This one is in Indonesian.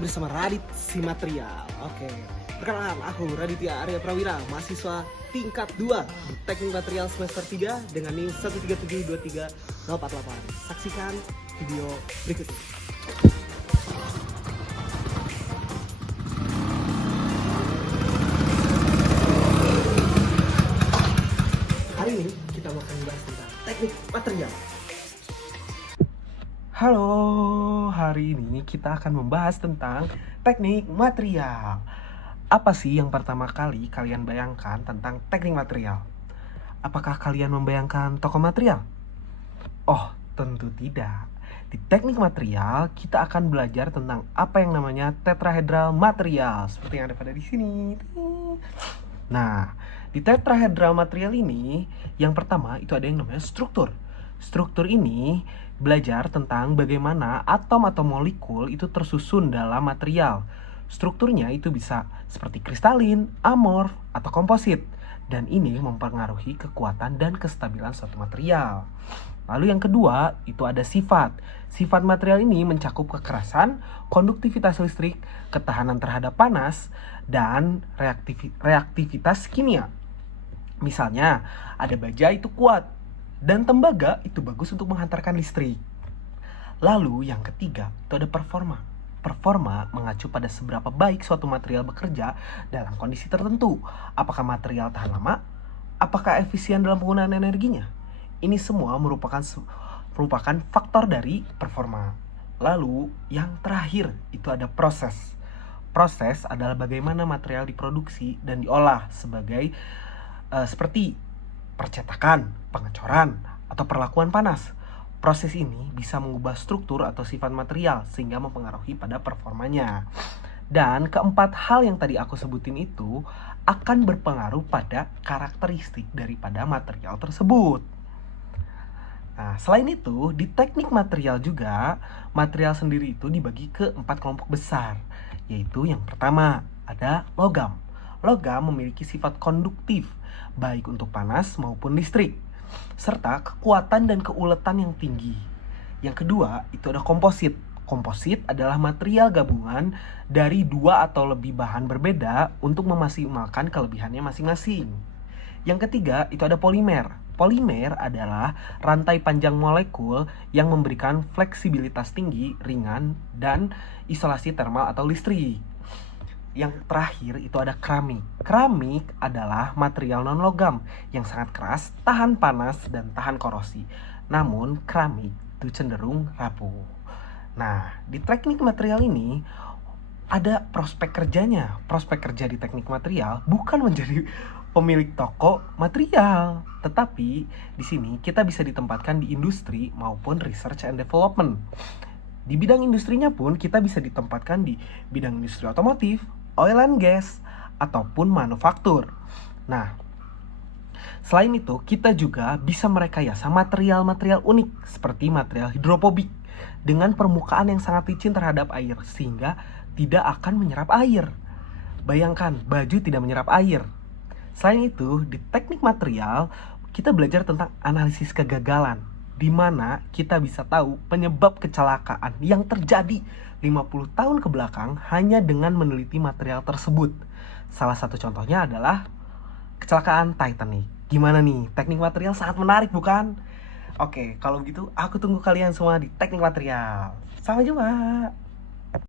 bersama Radit Simatrial. Oke, perkenalkan aku Raditya Arya Prawira, mahasiswa tingkat 2 di Teknik Material semester 3 dengan NIM 1372348. Saksikan video berikut ini. Hari ini kita akan membahas tentang teknik material. Halo, hari ini kita akan membahas tentang teknik material. Apa sih yang pertama kali kalian bayangkan tentang teknik material? Apakah kalian membayangkan toko material? Oh, tentu tidak. Di teknik material, kita akan belajar tentang apa yang namanya tetrahedral material, seperti yang ada pada di sini. Nah, di tetrahedral material ini, yang pertama itu ada yang namanya struktur. Struktur ini belajar tentang bagaimana atom atau molekul itu tersusun dalam material. Strukturnya itu bisa seperti kristalin, amorf, atau komposit. Dan ini mempengaruhi kekuatan dan kestabilan suatu material. Lalu yang kedua, itu ada sifat. Sifat material ini mencakup kekerasan, konduktivitas listrik, ketahanan terhadap panas, dan reaktivitas kimia. Misalnya, ada baja itu kuat, dan tembaga itu bagus untuk menghantarkan listrik. Lalu yang ketiga, itu ada performa. Performa mengacu pada seberapa baik suatu material bekerja dalam kondisi tertentu. Apakah material tahan lama? Apakah efisien dalam penggunaan energinya? Ini semua merupakan faktor dari performa. Lalu yang terakhir, itu ada proses. Proses adalah bagaimana material diproduksi dan diolah sebagai seperti percetakan, pengecoran, atau perlakuan panas. Proses ini bisa mengubah struktur atau sifat material sehingga mempengaruhi pada performanya. Dan keempat hal yang tadi aku sebutin itu akan berpengaruh pada karakteristik daripada material tersebut. Nah, selain itu, di teknik material juga, material sendiri itu dibagi ke 4 kelompok besar. Yaitu yang pertama, ada logam. Logam memiliki sifat konduktif, baik untuk panas maupun listrik, serta kekuatan dan keuletan yang tinggi. Yang kedua, itu ada komposit. Komposit adalah material gabungan dari 2 atau lebih bahan berbeda untuk memaksimalkan kelebihannya masing-masing. Yang ketiga, itu ada polimer. Polimer adalah rantai panjang molekul yang memberikan fleksibilitas tinggi, ringan, dan isolasi termal atau listrik. Yang terakhir itu ada keramik. Keramik adalah material non-logam yang sangat keras, tahan panas, dan tahan korosi. Namun keramik itu cenderung rapuh. Nah, di teknik material ini ada prospek kerjanya. Prospek kerja di teknik material bukan menjadi pemilik toko material, tetapi di sini kita bisa ditempatkan di industri maupun research and development. Di bidang industrinya pun kita bisa ditempatkan di bidang industri otomotif, oil and gas, ataupun manufaktur. Nah, selain itu kita juga bisa merekayasa material-material unik seperti material hidrofobik dengan permukaan yang sangat licin terhadap air sehingga tidak akan menyerap air. Bayangkan, baju tidak menyerap air. Selain itu, di teknik material kita belajar tentang analisis kegagalan, di mana kita bisa tahu penyebab kecelakaan yang terjadi 50 tahun ke belakang hanya dengan meneliti material tersebut. Salah satu contohnya adalah kecelakaan Titanic. Gimana nih? Teknik material sangat menarik, bukan? Oke, kalau begitu aku tunggu kalian semua di teknik material. Sampai jumpa!